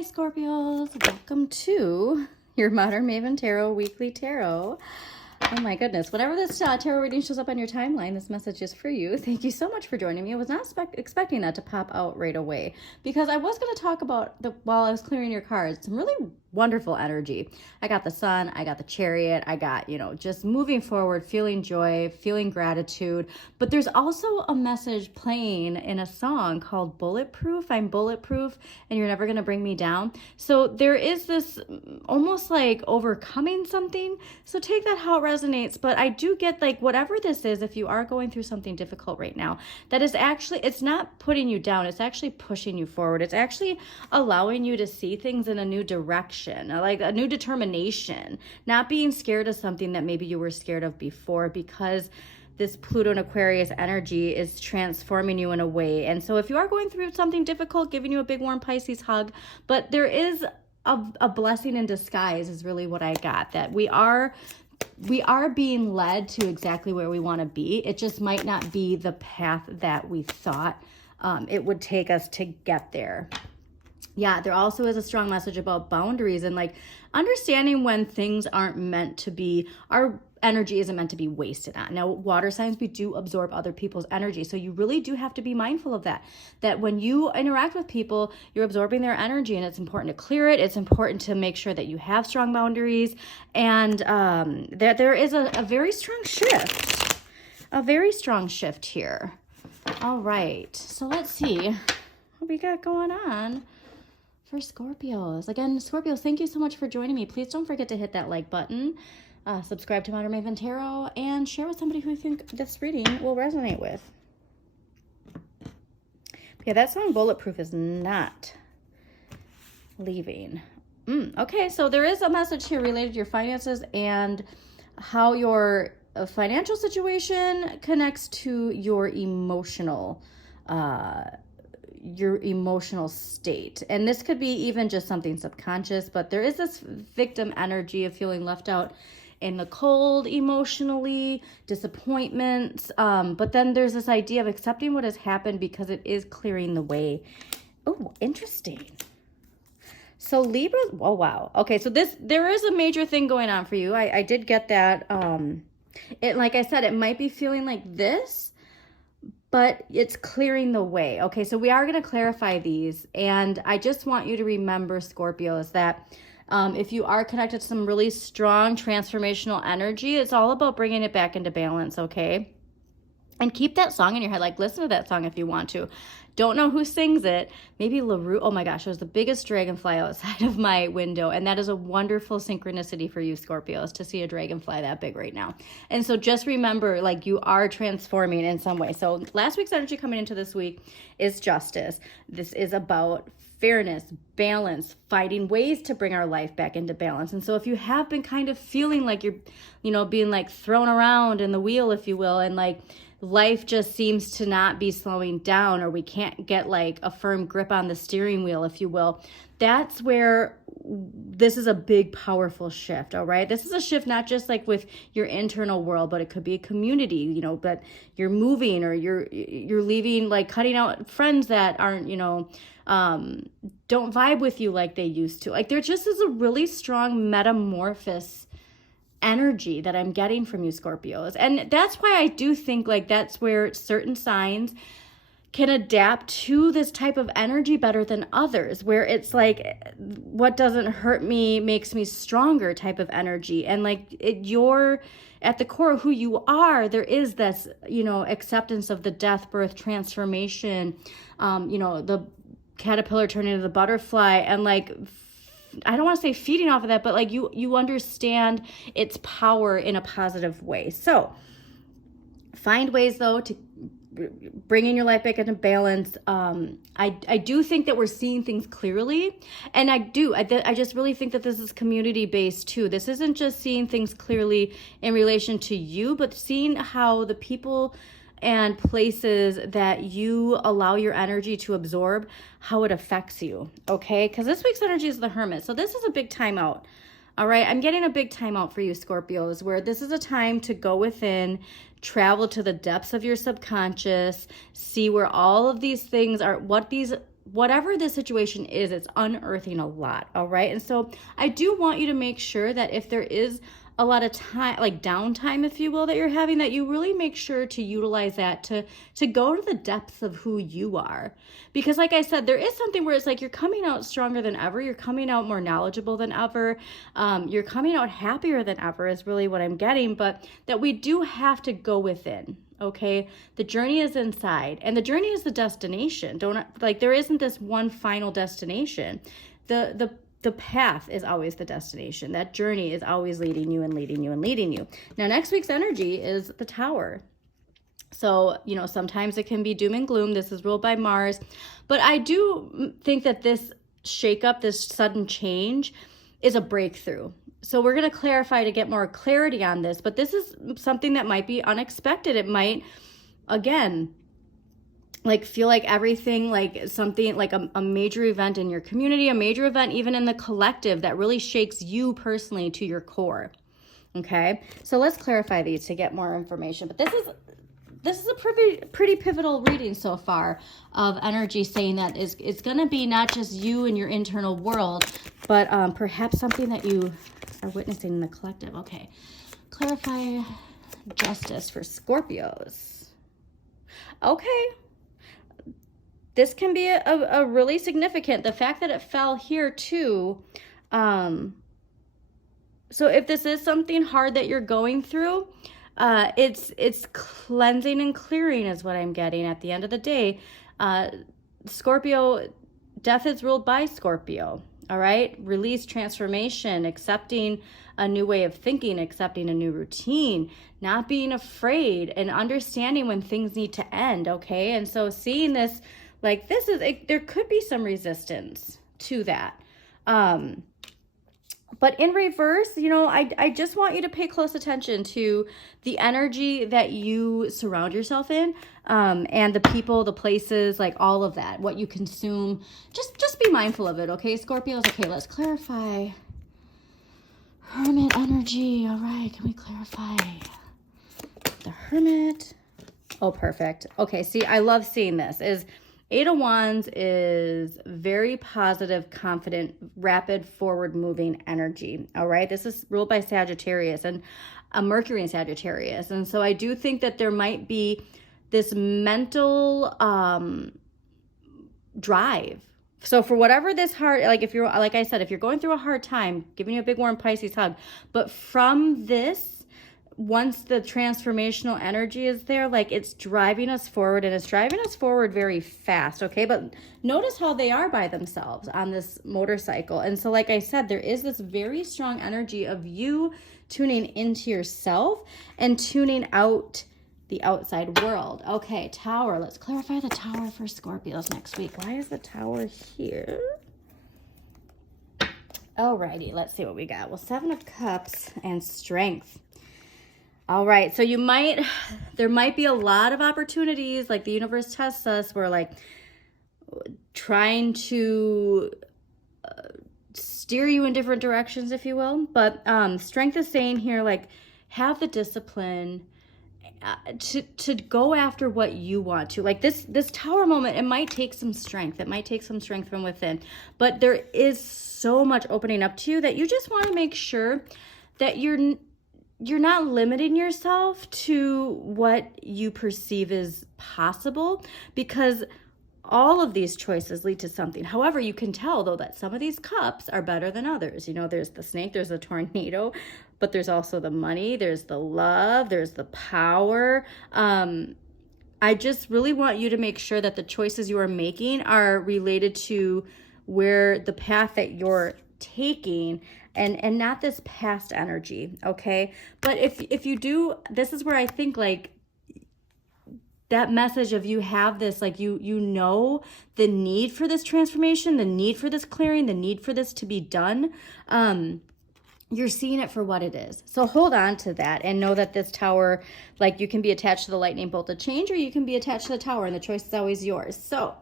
Hi Scorpios, welcome to your Modern Maven Tarot Weekly Tarot. Oh my goodness, whenever this tarot reading shows up on your timeline, this message is for you. Thank you so much for joining me. I was not expecting that to pop out right away because I was going to talk about, while I was clearing your cards, some really wonderful energy. I got the Sun, I got the Chariot, I got, just moving forward, feeling joy, feeling gratitude. But there's also a message playing in a song called Bulletproof. I'm bulletproof and you're never going to bring me down. So there is this almost like overcoming something. So take that how it resonates. But I do get like whatever this is, if you are going through something difficult right now, that is actually, it's not putting you down. It's actually pushing you forward. It's actually allowing you to see things in a new direction. Like a new determination, not being scared of something that maybe you were scared of before, because this Pluto and Aquarius energy is transforming you in a way. And so if you are going through something difficult, giving you a big warm Pisces hug, but there is a blessing in disguise is really what I got, that we are being led to exactly where we want to be. It just might not be the path that we thought it would take us to get there. Yeah, there also is a strong message about boundaries and like understanding when things aren't meant to be, our energy isn't meant to be wasted on. Now, water signs, we do absorb other people's energy. So you really do have to be mindful of that when you interact with people, you're absorbing their energy, and it's important to clear it. It's important to make sure that you have strong boundaries, and there is a very strong shift here. All right, so let's see what we got going on for Scorpios. Again, Scorpios, thank you so much for joining me. Please don't forget to hit that like button, subscribe to Modern Maven Tarot, and share with somebody who you think this reading will resonate with. Okay, that song Bulletproof is not leaving. Okay, so there is a message here related to your finances and how your financial situation connects to your emotional state. And this could be even just something subconscious, but there is this victim energy of feeling left out in the cold emotionally, disappointments. But then there's this idea of accepting what has happened because it is clearing the way. Oh, interesting. So Libra, oh, wow. Okay, so there is a major thing going on for you. I did get that. Like I said, it might be feeling like this, but it's clearing the way. Okay, so we are going to clarify these. And I just want you to remember, Scorpios, that if you are connected to some really strong transformational energy, it's all about bringing it back into balance, okay? And keep that song in your head. Like, listen to that song if you want to. Don't know who sings it. Maybe LaRue. Oh my gosh, it was the biggest dragonfly outside of my window. And that is a wonderful synchronicity for you, Scorpios, to see a dragonfly that big right now. And so just remember, like, you are transforming in some way. So last week's energy coming into this week is justice. This is about fairness, balance, finding ways to bring our life back into balance. And so if you have been kind of feeling like you're, being like thrown around in the wheel, if you will, and like life just seems to not be slowing down, or we can't get like a firm grip on the steering wheel, if you will, that's where this is a big, powerful shift. All right. This is a shift, not just like with your internal world, but it could be a community, but you're moving, or you're leaving, like cutting out friends that aren't, don't vibe with you like they used to. Like there just is a really strong metamorphosis energy that I'm getting from you, Scorpios. And that's why I do think like that's where certain signs can adapt to this type of energy better than others, where it's like what doesn't hurt me makes me stronger type of energy. And like you're at the core of who you are, there is this, acceptance of the death, birth, transformation, the caterpillar turning into the butterfly, and like I don't want to say feeding off of that, but like you understand its power in a positive way. So find ways though to bringing your life back into balance. I do think that we're seeing things clearly, and I just really think that this is community based too. This isn't just seeing things clearly in relation to you, but seeing how the people and places that you allow your energy to absorb, how it affects you, okay? Because this week's energy is the Hermit, so this is a big timeout, all right? I'm getting a big timeout for you, Scorpios, where this is a time to go within, travel to the depths of your subconscious, see where all of these things are, what these whatever the situation is, it's unearthing a lot, all right? And so I do want you to make sure that if there is a lot of time, like downtime, if you will, that you're having, that you really make sure to utilize that to go to the depths of who you are. Because like I said, there is something where it's like you're coming out stronger than ever. You're coming out more knowledgeable than ever. You're coming out happier than ever is really what I'm getting. But that we do have to go within. Okay, the journey is inside, and the journey is the destination. Don't, like, there isn't this one final destination. The path is always the destination. That journey is always leading you and leading you and leading you. Now, next week's energy is the Tower. So, you know, sometimes it can be doom and gloom. This is ruled by Mars, but I do think that this shakeup, this sudden change, is a breakthrough. So we're going to clarify to get more clarity on this, but this is something that might be unexpected. It might, again, like feel like everything, like something like a major event in your community, a major event even in the collective that really shakes you personally to your core. Okay, so let's clarify these to get more information. But this is a pretty pivotal reading so far of energy, saying that it's going to be not just you and your internal world, but perhaps something that you are witnessing in the collective. Okay, clarify justice for Scorpios. Okay, this can be a really significant, the fact that it fell here too. So if this is something hard that you're going through, it's cleansing and clearing is what I'm getting at the end of the day. Scorpio, death is ruled by Scorpio. All right. Release, transformation, accepting a new way of thinking, accepting a new routine, not being afraid, and understanding when things need to end. Okay. And so seeing this, like this is, there could be some resistance to that. But in reverse, you know, I just want you to pay close attention to the energy that you surround yourself in, and the people, the places, like all of that, what you consume. Just be mindful of it, okay, Scorpios? Okay, let's clarify. Hermit energy. All right, can we clarify the Hermit? Oh, perfect. Okay, see, I love seeing this. Eight of Wands is very positive, confident, rapid, forward-moving energy, all right? This is ruled by Sagittarius and Mercury in Sagittarius. And so I do think that there might be this mental drive. So for whatever this hard, like if you're, like I said, if you're going through a hard time, giving you a big warm Pisces hug, but from this, once the transformational energy is there, like it's driving us forward, and it's driving us forward very fast, okay? But notice how they are by themselves on this motorcycle. And so like I said, there is this very strong energy of you tuning into yourself and tuning out the outside world. Okay, Tower. Let's clarify the Tower for Scorpios next week. Why is the Tower here? Alrighty, let's see what we got. Well, Seven of Cups and Strength. All right, so there might be a lot of opportunities, like the universe tests us. We're like trying to steer you in different directions, if you will. But Strength is saying here, like, have the discipline to go after what you want to. Like this Tower moment, it might take some strength. It might take some strength from within. But there is so much opening up to you that you just want to make sure that you're not limiting yourself to what you perceive is possible, because all of these choices lead to something. However, you can tell, though, that some of these cups are better than others. You know, there's the snake, there's the tornado, but there's also the money, there's the love, there's the power. I just really want you to make sure that the choices you are making are related to where the path that you're taking, and not this past energy, okay? But if you do, this is where I think, like, that message of you have this, like, you know the need for this transformation, the need for this clearing, the need for this to be done. You're seeing it for what it is. So hold on to that and know that this Tower, like, you can be attached to the lightning bolt of change, or you can be attached to the Tower, and the choice is always yours. So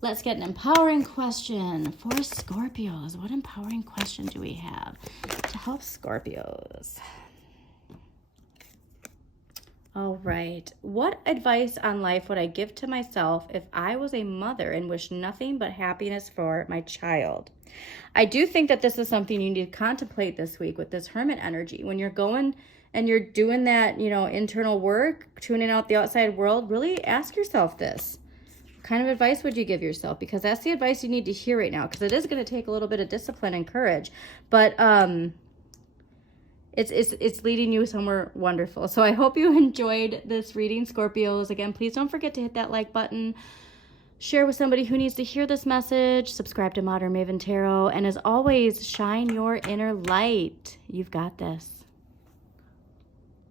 let's get an empowering question for Scorpios. What empowering question do we have to help Scorpios? All right. What advice on life would I give to myself if I was a mother and wished nothing but happiness for my child? I do think that this is something you need to contemplate this week with this Hermit energy. When you're going and you're doing that, internal work, tuning out the outside world, really ask yourself this. What kind of advice would you give yourself? Because that's the advice you need to hear right now, because it is going to take a little bit of discipline and courage. But it's leading you somewhere wonderful. So I hope you enjoyed this reading, Scorpios. Again, please don't forget to hit that like button. Share with somebody who needs to hear this message. Subscribe to Modern Maven Tarot. And as always, shine your inner light. You've got this.